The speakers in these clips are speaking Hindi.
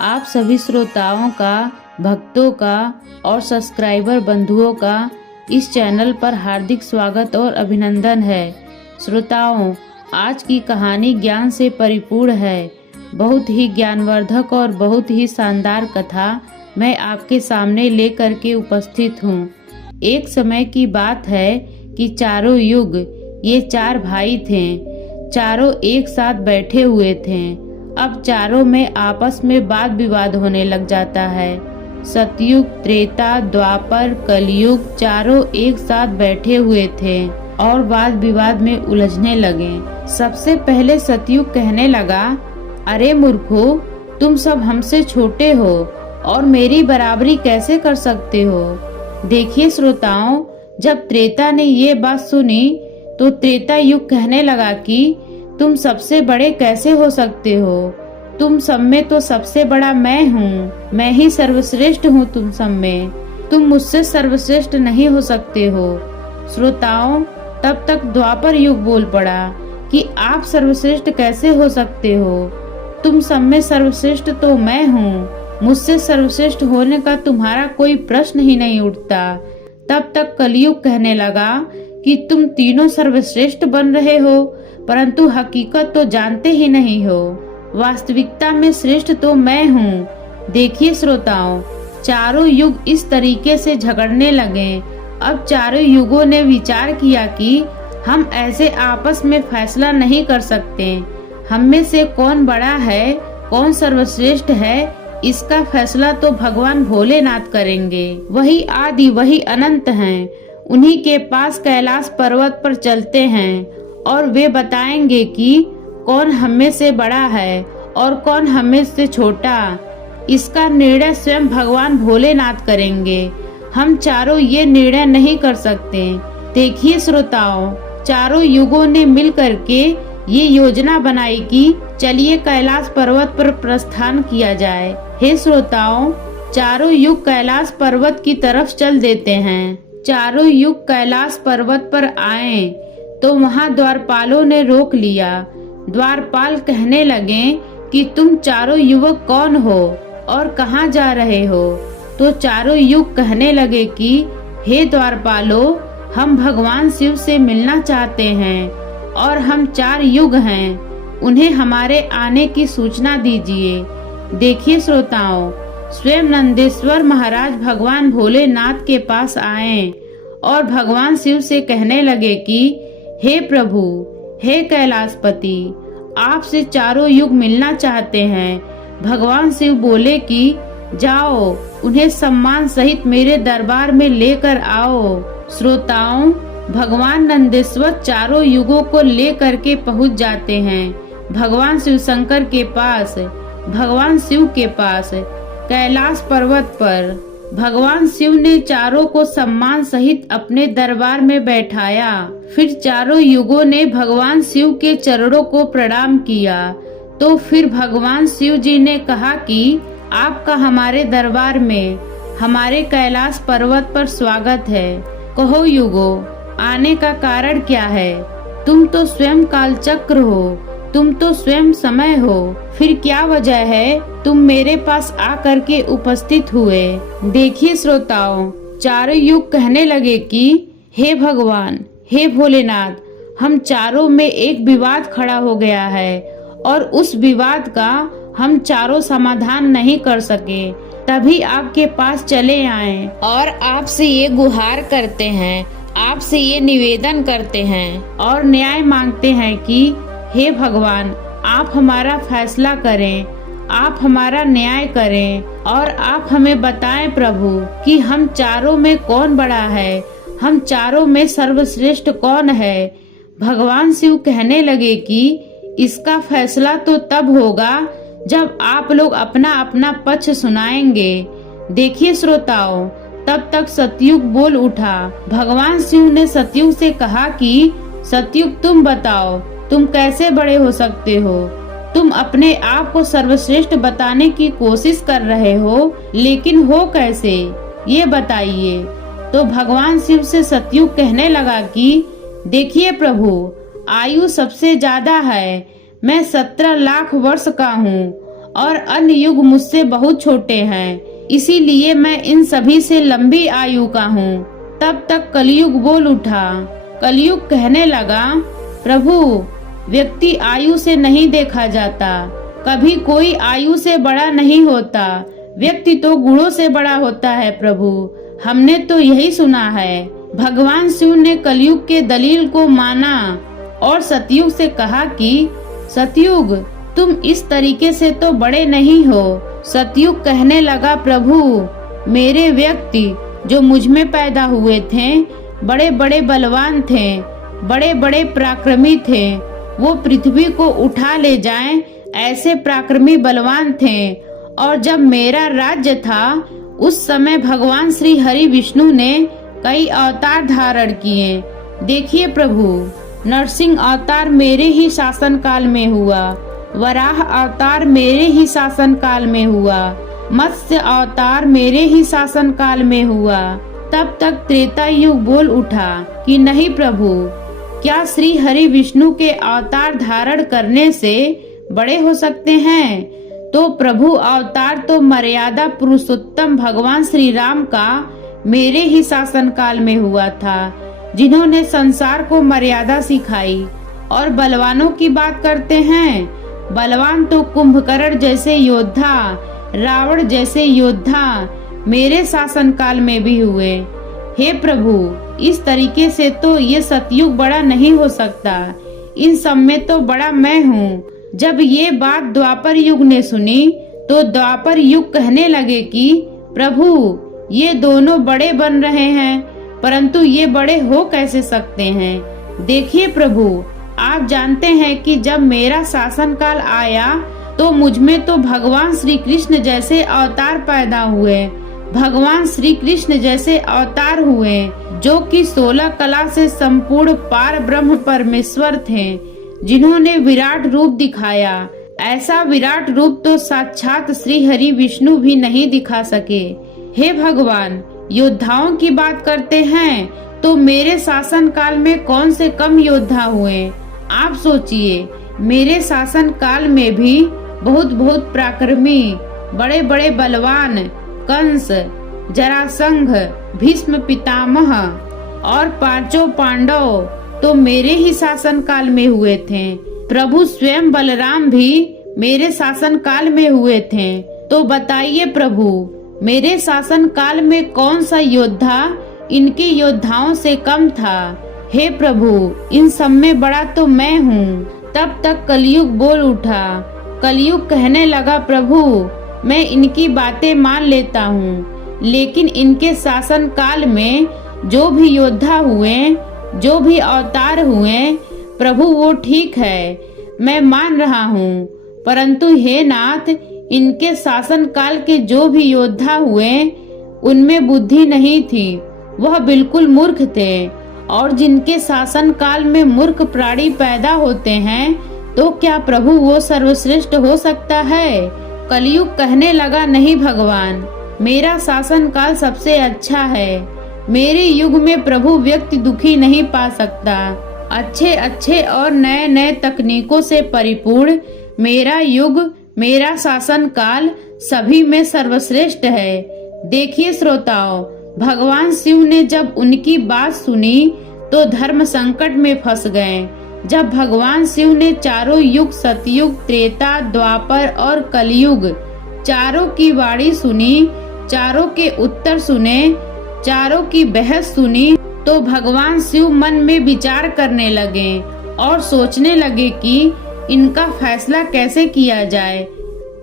आप सभी श्रोताओं का, भक्तों का और सब्सक्राइबर बंधुओं का इस चैनल पर हार्दिक स्वागत और अभिनंदन है। श्रोताओं, आज की कहानी ज्ञान से परिपूर्ण है। बहुत ही ज्ञानवर्धक और बहुत ही शानदार कथा मैं आपके सामने लेकर के उपस्थित हूँ। एक समय की बात है कि चारों युग ये चार भाई थे। चारों एक साथ बैठे हुए थे। अब चारों में आपस में वाद विवाद होने लग जाता है। सतयुग, त्रेता, द्वापर, कलयुग चारों एक साथ बैठे हुए थे और वाद विवाद में उलझने लगे। सबसे पहले सतयुग कहने लगा, अरे मूर्खो, तुम सब हमसे छोटे हो और मेरी बराबरी कैसे कर सकते हो। देखिए श्रोताओं, जब त्रेता ने ये बात सुनी तो त्रेता युग कहने लगा कि तुम सबसे बड़े कैसे हो सकते हो। तुम सब में तो सबसे बड़ा मैं हूँ। मैं ही सर्वश्रेष्ठ हूँ तुम सब में। तुम मुझसे सर्वश्रेष्ठ नहीं हो सकते हो। श्रोताओं, तब तक द्वापर युग बोल पड़ा कि आप सर्वश्रेष्ठ कैसे हो सकते हो। तुम सब में सर्वश्रेष्ठ तो मैं हूँ। मुझसे सर्वश्रेष्ठ होने का तुम्हारा कोई प्रश्न ही नहीं उठता। तब तक कलयुग कहने लगा कि तुम तीनों सर्वश्रेष्ठ बन रहे हो, परंतु हकीकत तो जानते ही नहीं हो। वास्तविकता में श्रेष्ठ तो मैं हूँ। देखिए श्रोताओं, चारों युग इस तरीके से झगड़ने लगे। अब चारों युगों ने विचार किया कि हम ऐसे आपस में फैसला नहीं कर सकते। हम में से कौन बड़ा है, कौन सर्वश्रेष्ठ है, इसका फैसला तो भगवान भोलेनाथ करेंगे। वही आदि, वही अनंत हैं। उन्हीं के पास कैलाश पर्वत पर चलते हैं और वे बताएंगे कि कौन हमें से बड़ा है और कौन हमें से छोटा। इसका निर्णय स्वयं भगवान भोलेनाथ करेंगे। हम चारों ये निर्णय नहीं कर सकते। देखिए श्रोताओं, चारों युगों ने मिल करके ये योजना बनाई कि चलिए कैलाश पर्वत पर प्रस्थान किया जाए। हे श्रोताओं, चारों युग कैलाश पर्वत की तरफ चल देते हैं। चारों युग कैलाश पर्वत पर आए तो वहां द्वारपालों ने रोक लिया। द्वारपाल कहने लगे कि तुम चारों युवक कौन हो और कहाँ जा रहे हो। तो चारों युग कहने लगे कि हे द्वारपालों, हम भगवान शिव से मिलना चाहते हैं और हम 4 युग हैं। उन्हें हमारे आने की सूचना दीजिए। देखिए श्रोताओं, स्वयं नंदेश्वर महाराज भगवान भोलेनाथ के पास आए और भगवान शिव से कहने लगे कि हे प्रभु, हे कैलाशपति, आपसे चारों युग मिलना चाहते हैं। भगवान शिव बोले कि जाओ, उन्हें सम्मान सहित मेरे दरबार में लेकर आओ। श्रोताओं, भगवान नंदेश्वर चारों युगों को लेकर के पहुंच जाते हैं भगवान शिव शंकर के पास, भगवान शिव के पास कैलाश पर्वत पर। भगवान शिव ने चारों को सम्मान सहित अपने दरबार में बैठाया। फिर चारों युगों ने भगवान शिव के चरणों को प्रणाम किया। तो फिर भगवान शिव जी ने कहा कि आपका हमारे दरबार में, हमारे कैलाश पर्वत पर स्वागत है। कहो युगो, आने का कारण क्या है। तुम तो स्वयं कालचक्र हो, तुम तो स्वयं समय हो। फिर क्या वजह है तुम मेरे पास आकर के उपस्थित हुए। देखिए श्रोताओं, चारों युग कहने लगे कि हे भगवान, हे भोलेनाथ, हम चारों में एक विवाद खड़ा हो गया है और उस विवाद का हम चारों समाधान नहीं कर सके। तभी आपके पास चले आए और आपसे ये गुहार करते हैं, आपसे ये निवेदन करते हैं और न्याय मांगते हैं कि हे भगवान, आप हमारा फैसला करें, आप हमारा न्याय करें और आप हमें बताएं प्रभु कि हम चारों में कौन बड़ा है, हम चारों में सर्वश्रेष्ठ कौन है। भगवान शिव कहने लगे कि इसका फैसला तो तब होगा जब आप लोग अपना अपना पक्ष सुनाएंगे। देखिए श्रोताओं, तब तक सतयुग बोल उठा। भगवान शिव ने सतयुग से कहा कि सतयुग, तुम बताओ, तुम कैसे बड़े हो सकते हो। तुम अपने आप को सर्वश्रेष्ठ बताने की कोशिश कर रहे हो, लेकिन हो कैसे, ये बताइए। तो भगवान शिव से सतयुग कहने लगा कि देखिए प्रभु, आयु सबसे ज्यादा है। मैं 17 लाख वर्ष का हूँ और अन्य युग मुझसे बहुत छोटे हैं, इसीलिए मैं इन सभी से लंबी आयु का हूँ। तब तक कलयुग बोल उठा। कलयुग कहने लगा, प्रभु, व्यक्ति आयु से नहीं देखा जाता, कभी कोई आयु से बड़ा नहीं होता, व्यक्ति तो गुणों से बड़ा होता है प्रभु, हमने तो यही सुना है। भगवान शिव ने कलयुग के दलील को माना और सतयुग से कहा कि सतयुग, तुम इस तरीके से तो बड़े नहीं हो। सतयुग कहने लगा, प्रभु, मेरे व्यक्ति जो मुझ में पैदा हुए थे बड़े बड़े बलवान थे, बड़े बड़े पराक्रमी थे, वो पृथ्वी को उठा ले जाएं ऐसे पराक्रमी बलवान थे। और जब मेरा राज्य था उस समय भगवान श्री हरि विष्णु ने कई अवतार धारण किए। देखिए प्रभु, नरसिंह अवतार मेरे ही शासन काल में हुआ, वराह अवतार मेरे ही शासन काल में हुआ, मत्स्य अवतार मेरे ही शासन काल में हुआ। तब तक त्रेता युग बोल उठा कि नहीं प्रभु, क्या श्री हरि विष्णु के अवतार धारण करने से बड़े हो सकते हैं? तो प्रभु अवतार तो मर्यादा पुरुषोत्तम भगवान श्री राम का मेरे ही शासन काल में हुआ था, जिन्होंने संसार को मर्यादा सिखाई। और बलवानों की बात करते हैं, बलवान तो कुंभकर्ण जैसे योद्धा, रावण जैसे योद्धा मेरे शासन काल में भी हुए। हे प्रभु, इस तरीके से तो ये सतयुग बड़ा नहीं हो सकता, इन सब में तो बड़ा मैं हूँ। जब ये बात द्वापर युग ने सुनी तो द्वापर युग कहने लगे कि प्रभु, ये दोनों बड़े बन रहे हैं, परंतु ये बड़े हो कैसे सकते हैं? देखिए प्रभु, आप जानते हैं कि जब मेरा शासन काल आया तो मुझ में तो भगवान श्री कृष्ण जैसे अवतार पैदा हुए, भगवान श्री कृष्ण जैसे अवतार हुए, जो कि 16 कला से संपूर्ण पार ब्रह्म परमेश्वर थे, जिन्होंने विराट रूप दिखाया। ऐसा विराट रूप तो साक्षात श्री हरि विष्णु भी नहीं दिखा सके। हे भगवान, योद्धाओं की बात करते हैं तो मेरे शासन काल में कौन से कम योद्धा हुए? आप सोचिए, मेरे शासन काल में भी बहुत बहुत पराक्रमी, बड़े बड़े बलवान कंस, जरासंघ, भीष्म पितामह और पांचों पांडव तो मेरे ही शासन काल में हुए थे। प्रभु स्वयं बलराम भी मेरे शासन काल में हुए थे। तो बताइए प्रभु, मेरे शासन काल में कौन सा योद्धा इनके योद्धाओं से कम था? हे प्रभु, इन सब में बड़ा तो मैं हूँ। तब तक कलयुग बोल उठा। कलयुग कहने लगा, प्रभु, मैं इनकी बातें मान लेता हूँ, लेकिन इनके शासन काल में जो भी योद्धा हुए, जो भी अवतार हुए, प्रभु वो ठीक है, मैं मान रहा हूँ, परंतु हे नाथ, इनके शासन काल के जो भी योद्धा हुए उनमें बुद्धि नहीं थी, वह बिल्कुल मूर्ख थे। और जिनके शासन काल में मूर्ख प्राणी पैदा होते हैं, तो क्या प्रभु वो सर्वश्रेष्ठ हो सकता है? कलयुग कहने लगा, नहीं भगवान, मेरा शासन काल सबसे अच्छा है। मेरे युग में प्रभु व्यक्ति दुखी नहीं पा सकता। अच्छे अच्छे और नए नए तकनीकों से परिपूर्ण मेरा युग, मेरा शासन काल सभी में सर्वश्रेष्ठ है। देखिए श्रोताओं, भगवान शिव ने जब उनकी बात सुनी तो धर्म संकट में फंस गए। जब भगवान शिव ने चारों युग, सतयुग, त्रेता, द्वापर और कलयुग, चारों की वाणी सुनी, चारों के उत्तर सुने, चारों की बहस सुनी, तो भगवान शिव मन में विचार करने लगे और सोचने लगे कि इनका फैसला कैसे किया जाए।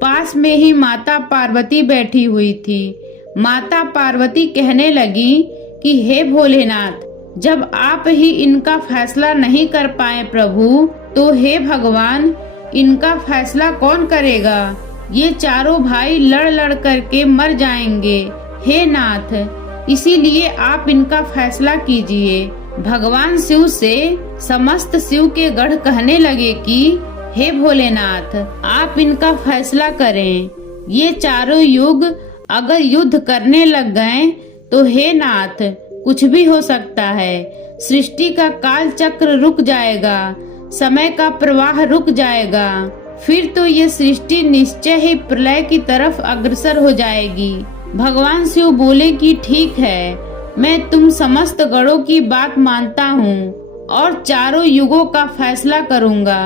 पास में ही माता पार्वती बैठी हुई थी। माता पार्वती कहने लगी कि हे भोलेनाथ, जब आप ही इनका फैसला नहीं कर पाए प्रभु, तो हे भगवान, इनका फैसला कौन करेगा? ये चारों भाई लड़ लड़ करके मर जाएंगे। हे नाथ, इसीलिए आप इनका फैसला कीजिए। भगवान शिव से समस्त शिव के गढ़ कहने लगे कि हे भोलेनाथ, आप इनका फैसला करें। ये चारों युग अगर युद्ध करने लग गए तो हे नाथ, कुछ भी हो सकता है। सृष्टि का काल चक्र रुक जाएगा, समय का प्रवाह रुक जाएगा, फिर तो ये सृष्टि निश्चय ही प्रलय की तरफ अग्रसर हो जाएगी। भगवान शिव बोले कि ठीक है, मैं तुम समस्त गणों की बात मानता हूँ और चारों युगों का फैसला करूँगा।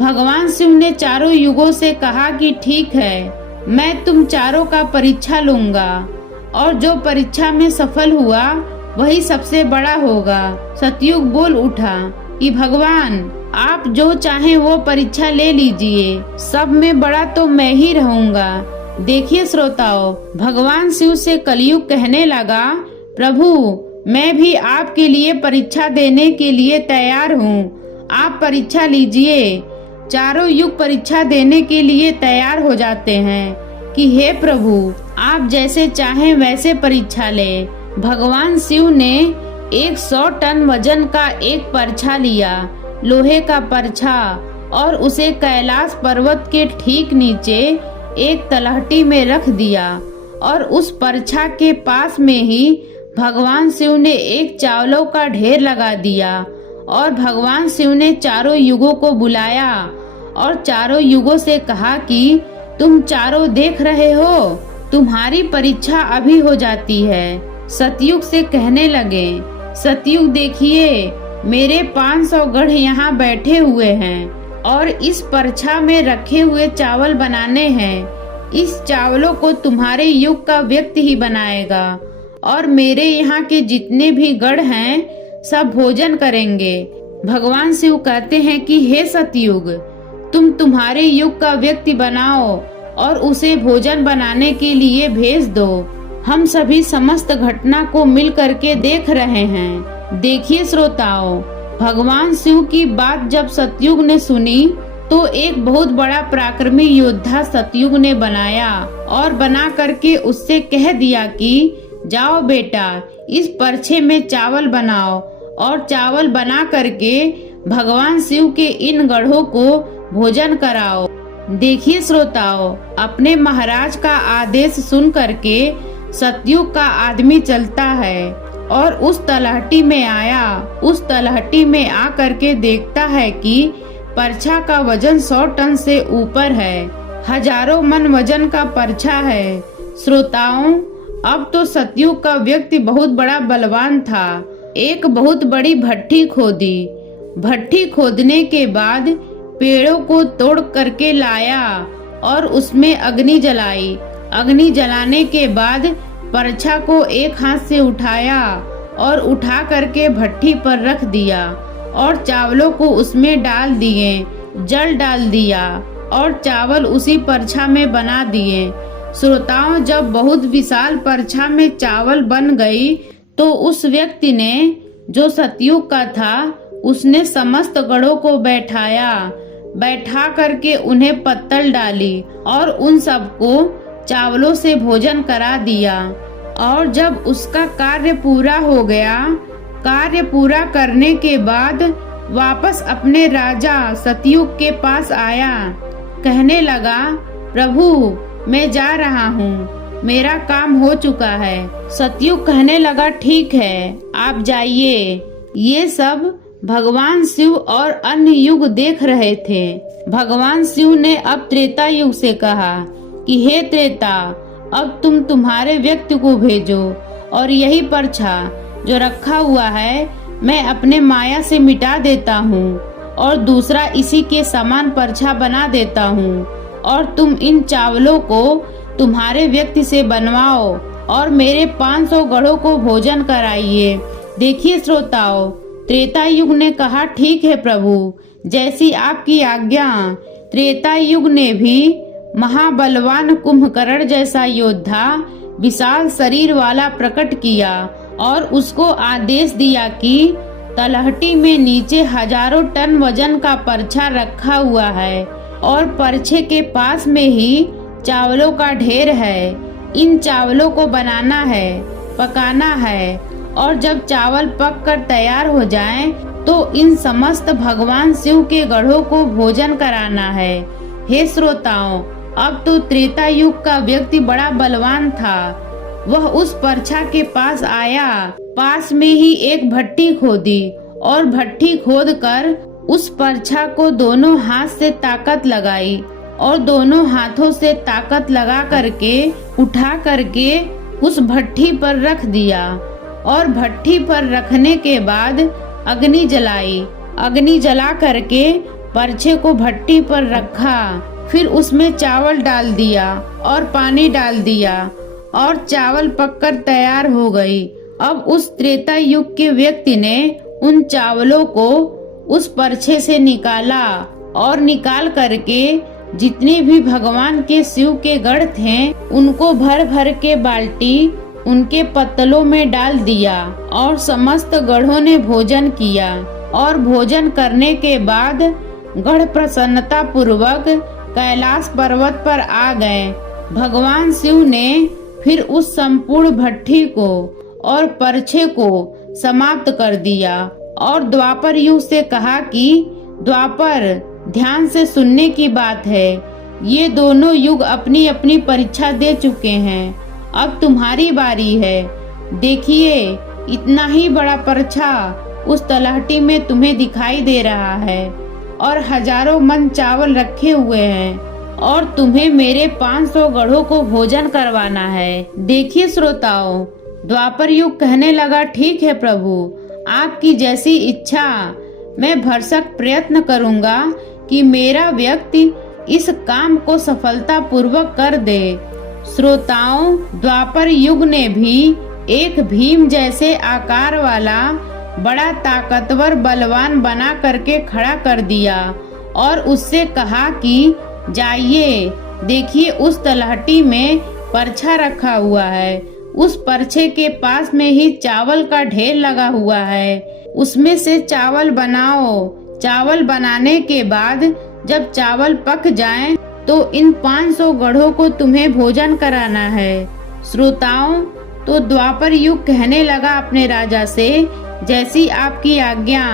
भगवान शिव ने चारों युगों से कहा कि ठीक है, मैं तुम चारों का परीक्षा लूंगा और जो परीक्षा में सफल हुआ वही सबसे बड़ा होगा। सतयुग बोल उठा कि भगवान, आप जो चाहें वो परीक्षा ले लीजिए, सब में बड़ा तो मैं ही रहूंगा। देखिए श्रोताओं, भगवान शिव से कलयुग कहने लगा, प्रभु मैं भी आपके लिए परीक्षा देने के लिए तैयार हूँ, आप परीक्षा लीजिए। चारों युग परीक्षा देने के लिए तैयार हो जाते हैं कि हे प्रभु, आप जैसे चाहें वैसे परीक्षा ले। भगवान शिव ने 100 टन वजन का एक परछा लिया, लोहे का परछा, और उसे कैलाश पर्वत के ठीक नीचे एक तलहटी में रख दिया और उस परछा के पास में ही भगवान शिव ने एक चावलों का ढेर लगा दिया और भगवान शिव ने चारों युगों को बुलाया और चारों युगों से कहा कि तुम चारों देख रहे हो, तुम्हारी परीक्षा अभी हो जाती है। सतयुग से कहने लगे, सतयुग देखिए, मेरे 500 गढ़ यहाँ बैठे हुए हैं और इस परछा में रखे हुए चावल बनाने हैं। इस चावलों को तुम्हारे युग का व्यक्ति ही बनाएगा और मेरे यहाँ के जितने भी गढ़ हैं सब भोजन करेंगे। भगवान शिव कहते हैं कि हे सतयुग, तुम तुम्हारे युग का व्यक्ति बनाओ और उसे भोजन बनाने के लिए भेज दो। हम सभी समस्त घटना को मिल करके देख रहे हैं। देखिए श्रोताओं, भगवान शिव की बात जब सतयुग ने सुनी तो एक बहुत बड़ा पराक्रमी योद्धा सतयुग ने बनाया और बना करके उससे कह दिया कि जाओ बेटा, इस परछे में चावल बनाओ और चावल बना करके भगवान शिव के इन गढ़ों को भोजन कराओ। देखिए श्रोताओं, अपने महाराज का आदेश सुन करके सतयुग का आदमी चलता है और उस तलहटी में आया। उस तलहटी में आ करके देखता है कि परछा का वजन 100 टन से ऊपर है, हजारों मन वजन का परछा है। श्रोताओं, अब तो सतयुग का व्यक्ति बहुत बड़ा बलवान था। एक बहुत बड़ी भट्ठी खोदी। भट्ठी खोदने के बाद पेड़ों को तोड़ करके लाया और उसमें अग्नि जलाई। अग्नि जलाने के बाद परछा को एक हाथ से उठाया और उठा करके भट्ठी पर रख दिया और चावलों को उसमें डाल दिए, जल डाल दिया और चावल उसी परछा में बना दिए। श्रोताओं, जब बहुत विशाल परछा में चावल बन गई तो उस व्यक्ति ने, जो सतयुग का था, उसने समस्त गढ़ों को बैठा करके उन्हें पत्तल डाली और उन सबको चावलों से भोजन करा दिया। और जब उसका कार्य पूरा हो गया, कार्य पूरा करने के बाद वापस अपने राजा सतयुग के पास आया। कहने लगा, प्रभु मैं जा रहा हूँ, मेरा काम हो चुका है। सतयुग कहने लगा, ठीक है, आप जाइए। ये सब भगवान शिव और अन्य युग देख रहे थे। भगवान शिव ने अब त्रेता युग से कहा कि हे त्रेता, अब तुम तुम्हारे व्यक्ति को भेजो और यही परछा जो रखा हुआ है मैं अपने माया से मिटा देता हूँ और दूसरा इसी के समान परछा बना देता हूँ और तुम इन चावलों को तुम्हारे व्यक्ति से बनवाओ और मेरे 500 गढ़ों को भोजन कराइए। देखिए श्रोताओं, त्रेता युग ने कहा, ठीक है प्रभु, जैसी आपकी आज्ञा। त्रेता युग ने भी महाबलवान कुंभकर्ण जैसा योद्धा विशाल शरीर वाला प्रकट किया और उसको आदेश दिया कि तलहटी में नीचे हजारों टन वजन का परछा रखा हुआ है और परछे के पास में ही चावलों का ढेर है। इन चावलों को बनाना है, पकाना है और जब चावल पक कर तैयार हो जाएं, तो इन समस्त भगवान शिव के गढ़ों को भोजन कराना है। हे श्रोताओं, अब तो त्रेता युग का व्यक्ति बड़ा बलवान था। वह उस परछा के पास आया, पास में ही एक भट्टी खोदी और भट्टी खोद कर उस परछा को दोनों हाथ से ताकत लगाई और दोनों हाथों से ताकत लगा करके उठा करके उस भट्ठी पर रख दिया और भट्ठी पर रखने के बाद अग्नि जलाई। अग्नि जला करके परछे को भट्टी पर रखा, फिर उसमें चावल डाल दिया और पानी डाल दिया और चावल पककर तैयार हो गई। अब उस त्रेता युग के व्यक्ति ने उन चावलों को उस परछे से निकाला और निकाल करके जितने भी भगवान के शिव के गढ़ थे उनको भर भर के बाल्टी उनके पत्तलों में डाल दिया और समस्त गढ़ों ने भोजन किया। और भोजन करने के बाद गढ़ प्रसन्नता पूर्वक कैलाश पर्वत पर आ गए। भगवान शिव ने फिर उस संपूर्ण भट्ठी को और परछे को समाप्त कर दिया और द्वापर युग से कहा कि द्वापर, ध्यान से सुनने की बात है। ये दोनों युग अपनी अपनी परीक्षा दे चुके हैं, अब तुम्हारी बारी है। देखिए, इतना ही बड़ा परछा उस तलहटी में तुम्हें दिखाई दे रहा है और हजारों मन चावल रखे हुए हैं और तुम्हें मेरे 500 गढ़ों को भोजन करवाना है। देखिए श्रोताओं, द्वापर युग कहने लगा, ठीक है प्रभु, आपकी जैसी इच्छा। मैं भरसक प्रयत्न करूंगा कि मेरा व्यक्ति इस काम को सफलता पूर्वक कर दे। श्रोताओं, द्वापर युग ने भी एक भीम जैसे आकार वाला बड़ा ताकतवर बलवान बना करके खड़ा कर दिया और उससे कहा कि जाइए, देखिए उस तलहटी में परछा रखा हुआ है, उस परछे के पास में ही चावल का ढेर लगा हुआ है, उसमें से चावल बनाओ। चावल बनाने के बाद जब चावल पक जाएं, तो इन 500 गढ़ों को तुम्हें भोजन कराना है। श्रोताओं, तो द्वापर युग कहने लगा अपने राजा से, जैसी आपकी आज्ञा।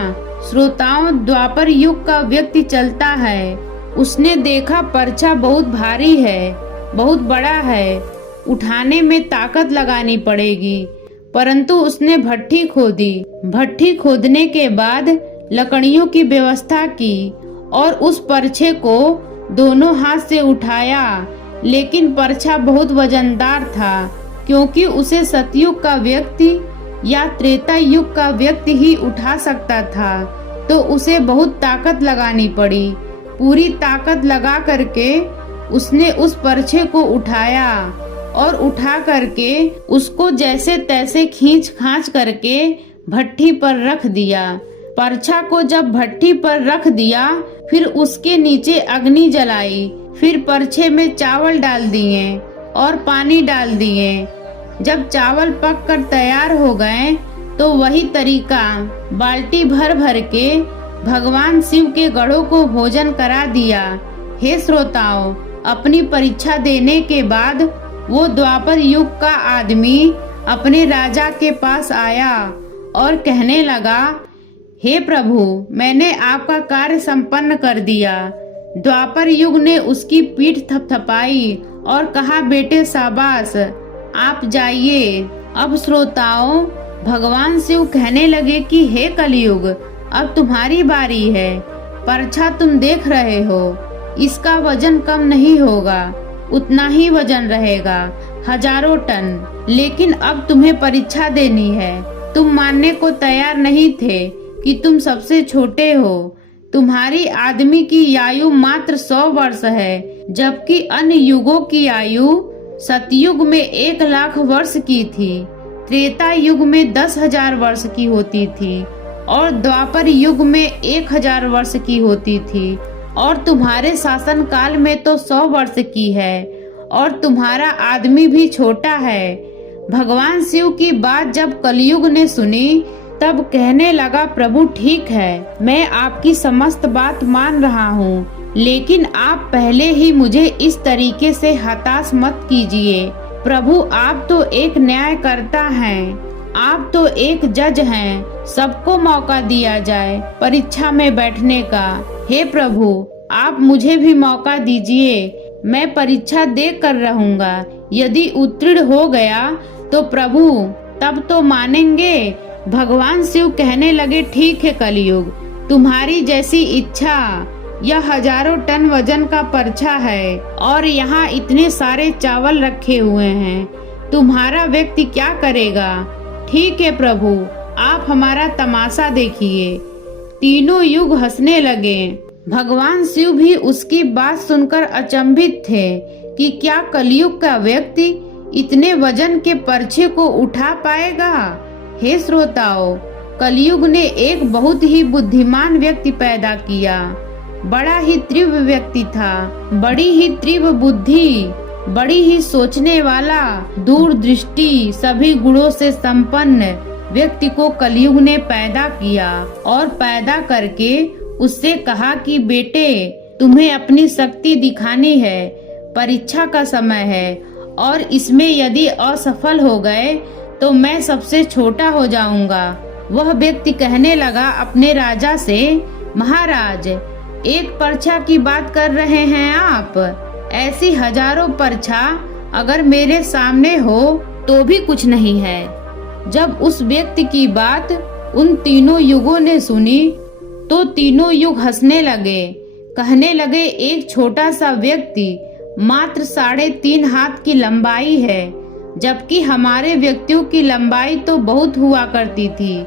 श्रोताओं, द्वापर युग का व्यक्ति चलता है। उसने देखा परछा बहुत भारी है, बहुत बड़ा है, उठाने में ताकत लगानी पड़ेगी, परंतु उसने भट्ठी खोदी। भट्ठी खोदने के बाद लकड़ियों की व्यवस्था की और उस परछे को दोनों हाथ से उठाया, लेकिन परछा बहुत वजनदार था, क्योंकि उसे सतयुग का व्यक्ति या त्रेता युग का व्यक्ति ही उठा सकता था, तो उसे बहुत ताकत लगानी पड़ी। पूरी ताकत लगा करके उसने उस परछे को उठाया और उठा करके उसको जैसे तैसे खींच खांच करके भट्ठी पर रख दिया। परछा को जब भट्ठी पर रख दिया, फिर उसके नीचे अग्नि जलाई, फिर परछे में चावल डाल दिए और पानी डाल दिए। जब चावल पक कर तैयार हो गए, तो वही तरीका बाल्टी भर भर के भगवान शिव के गढ़ों को भोजन करा दिया। हे श्रोताओं, अपनी परीक्षा देने के बाद वो द्वापर युग का आदमी अपने राजा के पास आया और कहने लगा, हे प्रभु, मैंने आपका कार्य संपन्न कर दिया। द्वापर युग ने उसकी पीठ थपथपाई और कहा, बेटे शाबाश, आप जाइए। अब श्रोताओं, भगवान शिव कहने लगे कि हे कलयुग, अब तुम्हारी बारी है। परछा तुम देख रहे हो, इसका वजन कम नहीं होगा, उतना ही वजन रहेगा, हजारों टन। लेकिन अब तुम्हें परीक्षा देनी है। तुम मानने को तैयार नहीं थे कि तुम सबसे छोटे हो। तुम्हारी आदमी की आयु मात्र 100 वर्ष है, जबकि अन्य युगों की आयु सतयुग में 1,00,000 वर्ष की थी, त्रेता युग में 10,000 वर्ष की होती थी और द्वापर युग में 1,000 वर्ष की होती थी, और तुम्हारे शासन काल में तो 100 वर्ष की है और तुम्हारा आदमी भी छोटा है। भगवान शिव की बात जब कलयुग ने सुनी, तब कहने लगा, प्रभु ठीक है, मैं आपकी समस्त बात मान रहा हूँ, लेकिन आप पहले ही मुझे इस तरीके से हताश मत कीजिए। प्रभु, आप तो एक न्यायकर्ता हैं, आप तो एक जज हैं, सबको मौका दिया जाए परीक्षा में बैठने का। हे प्रभु, आप मुझे भी मौका दीजिए, मैं परीक्षा दे कर रहूंगा। यदि उत्तीर्ण हो गया तो प्रभु तब तो मानेंगे। भगवान शिव कहने लगे, ठीक है कलयुग, तुम्हारी जैसी इच्छा। यह हजारों टन वजन का परछा है और यहाँ इतने सारे चावल रखे हुए हैं। तुम्हारा व्यक्ति क्या करेगा? ठीक है प्रभु, आप हमारा तमाशा देखिए। तीनों युग हंसने लगे। भगवान शिव भी उसकी बात सुनकर अचंभित थे कि क्या कलयुग का व्यक्ति इतने वजन के परछे को उठा पाएगा। हे श्रोताओं, कलयुग ने एक बहुत ही बुद्धिमान व्यक्ति पैदा किया। बड़ा ही तीव्र व्यक्ति था, बड़ी ही तीव्र बुद्धि, बड़ी ही सोचने वाला, दूरदृष्टि, सभी गुणों से संपन्न व्यक्ति को कलयुग ने पैदा किया और पैदा करके उससे कहा कि बेटे, तुम्हें अपनी शक्ति दिखानी है, परीक्षा का समय है और इसमें यदि असफल हो गए तो मैं सबसे छोटा हो जाऊंगा। वह व्यक्ति कहने लगा अपने राजा से, महाराज, एक परछा की बात कर रहे हैं आप? ऐसी हजारों परछा अगर मेरे सामने हो तो भी कुछ नहीं है। जब उस व्यक्ति की बात उन तीनों युगों ने सुनी तो तीनों युग हंसने लगे, कहने लगे, एक छोटा सा व्यक्ति मात्र 3.5 हाथ की लंबाई है, जबकि हमारे व्यक्तियों की लंबाई तो बहुत हुआ करती थी।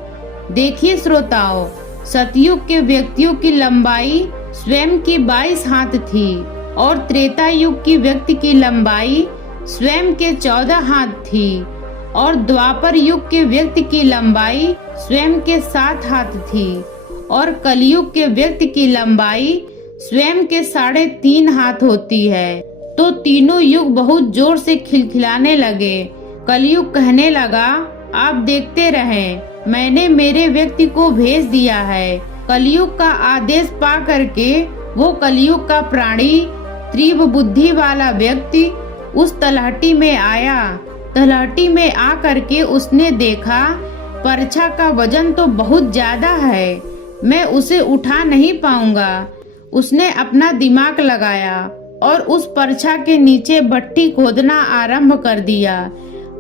देखिए श्रोताओं, सतयुग के व्यक्तियों की लंबाई स्वयं की 22 हाथ थी और त्रेता युग की व्यक्ति की लंबाई स्वयं के 14 हाथ थी और द्वापर युग के व्यक्ति की लंबाई स्वयं के 7 हाथ थी और कलयुग के व्यक्ति की लंबाई स्वयं के 3.5 हाथ होती है। तो तीनों युग बहुत जोर से खिलखिलाने लगे। कलयुग कहने लगा, आप देखते रहें, मैंने मेरे व्यक्ति को भेज दिया है। कलयुग का आदेश पा करके वो कलयुग का प्राणी, तीव्र बुद्धि वाला व्यक्ति उस तलहटी में आया। तलहटी में आ करके उसने देखा परछा का वजन तो बहुत ज्यादा है, मैं उसे उठा नहीं पाऊंगा। उसने अपना दिमाग लगाया और उस परछा के नीचे भट्टी खोदना आरंभ कर दिया।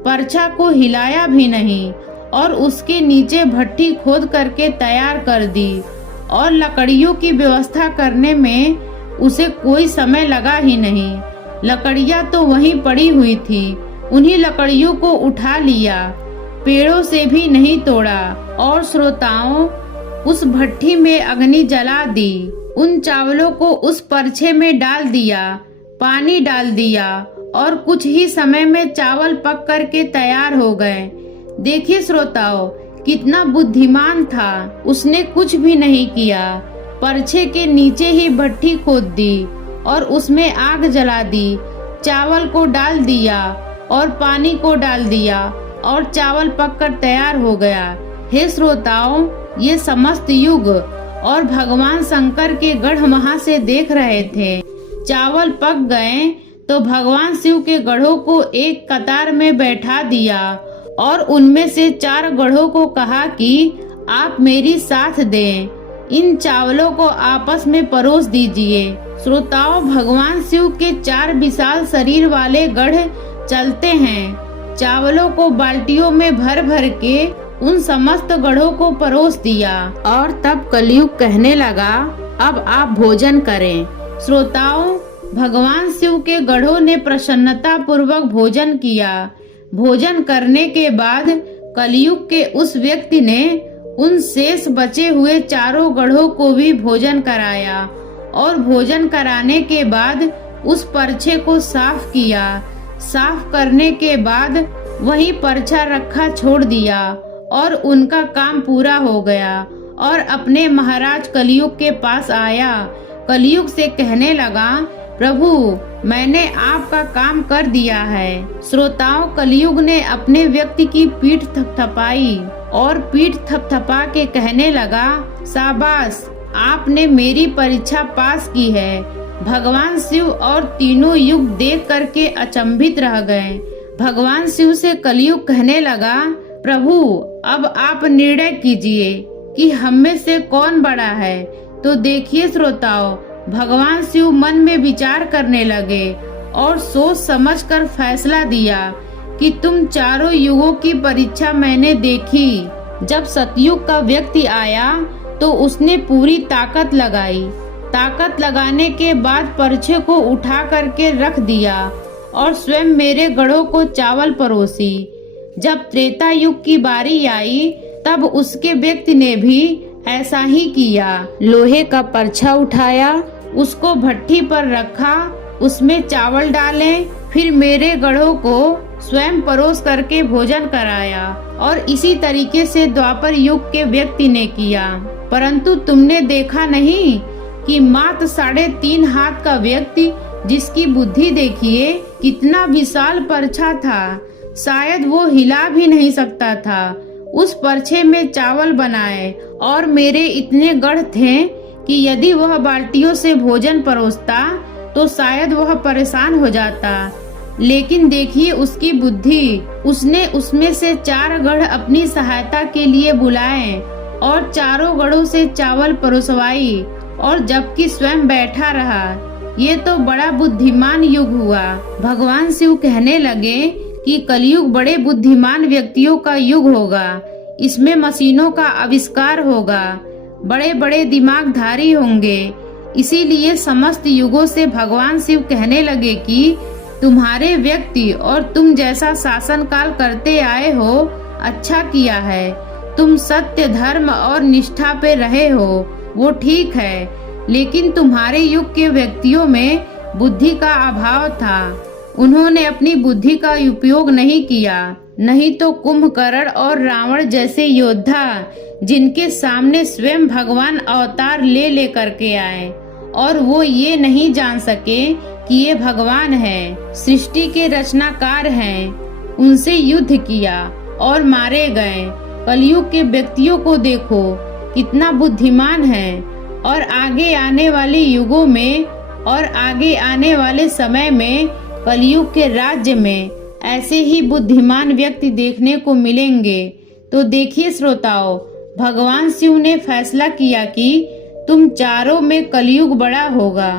परछा को हिलाया भी नहीं और उसके नीचे भट्टी खोद करके तैयार कर दी और लकड़ियों की व्यवस्था करने में उसे कोई समय लगा ही नहीं। लकड़ियां तो वहीं पड़ी हुई थी, उन्हीं लकड़ियों को उठा लिया, पेड़ों से भी नहीं तोड़ा और श्रोताओं, उस भट्टी में अग्नि जला दी। उन चावलों को उस परछे में डाल दिया, पानी डाल दिया और कुछ ही समय में चावल पक करके तैयार हो गए। देखिए श्रोताओं, कितना बुद्धिमान था, उसने कुछ भी नहीं किया। परछे के नीचे ही भट्टी खोद दी और उसमें आग जला दी, चावल को डाल दिया और पानी को डाल दिया और चावल पककर तैयार हो गया। हे श्रोताओं, ये समस्त युग और भगवान शंकर के गढ़ वहां से देख रहे थे। चावल पक गए तो भगवान शिव के गढ़ों को एक कतार में बैठा दिया और उनमें से 4 गढ़ों को कहा कि आप मेरी साथ दें, इन चावलों को आपस में परोस दीजिए। श्रोताओं, भगवान शिव के 4 विशाल शरीर वाले गढ़ चलते हैं। चावलों को बाल्टियों में भर भर के उन समस्त गढ़ों को परोस दिया और तब कलयुग कहने लगा, अब आप भोजन करें। श्रोताओं, भगवान शिव के गढ़ों ने प्रसन्नता पूर्वक भोजन किया। भोजन करने के बाद कलयुग के उस व्यक्ति ने उन शेष बचे हुए 4 गढ़ों को भी भोजन कराया और भोजन कराने के बाद उस परछे को साफ किया। साफ करने के बाद वही परछा रखा छोड़ दिया और उनका काम पूरा हो गया और अपने महाराज कलयुग के पास आया। कलयुग से कहने लगा, प्रभु, मैंने आपका काम कर दिया है। श्रोताओं, कलयुग ने अपने व्यक्ति की पीठ थपथपाई और पीठ थपथपा के कहने लगा, शाबाश, आपने मेरी परीक्षा पास की है। भगवान शिव और तीनों युग देख करके अचंभित रह गए। भगवान शिव से कलयुग कहने लगा, प्रभु, अब आप निर्णय कीजिए कि हम में से कौन बड़ा है। तो देखिए श्रोताओं, भगवान शिव मन में विचार करने लगे और सोच समझकर फैसला दिया कि तुम 4 युगों की परीक्षा मैंने देखी। जब सतयुग का व्यक्ति आया तो उसने पूरी ताकत लगाई। ताकत लगाने के बाद परछे को उठा करके रख दिया और स्वयं मेरे गढ़ों को चावल परोसी। जब त्रेता युग की बारी आई तब उसके व्यक्ति ने भी ऐसा ही किया। लोहे का परछा उठाया, उसको भट्ठी पर रखा, उसमें चावल डाले, फिर मेरे गढ़ों को स्वयं परोस करके भोजन कराया। और इसी तरीके से द्वापर युग के व्यक्ति ने किया। परंतु तुमने देखा नहीं कि मात्र 3.5 हाथ का व्यक्ति, जिसकी बुद्धि देखिए कितना विशाल परछा था, शायद वो हिला भी नहीं सकता था। उस परछे में चावल बनाए और मेरे इतने गढ़ थे कि यदि वह बाल्टियों से भोजन परोसता तो शायद वह परेशान हो जाता। लेकिन देखिए उसकी बुद्धि, उसने उसमें से 4 गढ़ अपनी सहायता के लिए बुलाए और चारों गढ़ों से चावल परोसवाई, और जबकि स्वयं बैठा रहा। ये तो बड़ा बुद्धिमान युग हुआ। भगवान शिव कहने लगे कि कलयुग बड़े बुद्धिमान व्यक्तियों का युग होगा। इसमें मशीनों का आविष्कार होगा, बड़े बड़े दिमागधारी होंगे। इसीलिए समस्त युगों से भगवान शिव कहने लगे कि तुम्हारे व्यक्ति और तुम जैसा शासन काल करते आए हो, अच्छा किया है। तुम सत्य, धर्म और निष्ठा पे रहे हो, वो ठीक है। लेकिन तुम्हारे युग के व्यक्तियों में बुद्धि का अभाव था। उन्होंने अपनी बुद्धि का उपयोग नहीं किया। नहीं तो कुंभकर्ण और रावण जैसे योद्धा, जिनके सामने स्वयं भगवान अवतार ले करके आए और वो ये नहीं जान सके कि ये भगवान है, सृष्टि के रचनाकार हैं, उनसे युद्ध किया और मारे गए। कलयुग के व्यक्तियों को देखो कितना बुद्धिमान है। और आगे आने वाले युगों में और आगे आने वाले समय में कलयुग के राज्य में ऐसे ही बुद्धिमान व्यक्ति देखने को मिलेंगे। तो देखिए श्रोताओं, भगवान शिव ने फैसला किया कि तुम चारों में कलयुग बड़ा होगा।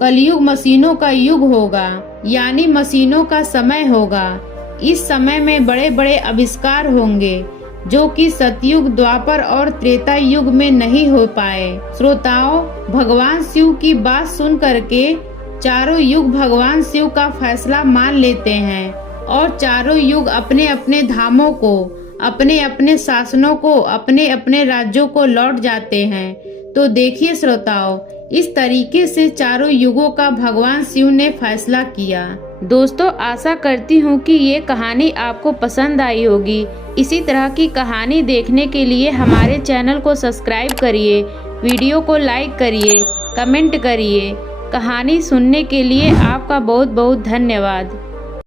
कलयुग मशीनों का युग होगा, यानी मशीनों का समय होगा। इस समय में बड़े बड़े आविष्कार होंगे जो कि सतयुग, द्वापर और त्रेता युग में नहीं हो पाए। श्रोताओं, भगवान शिव की बात सुन करके चारों युग भगवान शिव का फैसला मान लेते हैं और चारों युग अपने अपने धामों को, अपने अपने शासनों को, अपने अपने राज्यों को लौट जाते हैं। तो देखिए श्रोताओं, इस तरीके से चारों युगों का भगवान शिव ने फैसला किया। दोस्तों, आशा करती हूँ कि ये कहानी आपको पसंद आई होगी। इसी तरह की कहानी देखने के लिए हमारे चैनल को सब्सक्राइब करिए, वीडियो को लाइक करिए, कमेंट करिए। कहानी सुनने के लिए आपका बहुत बहुत धन्यवाद।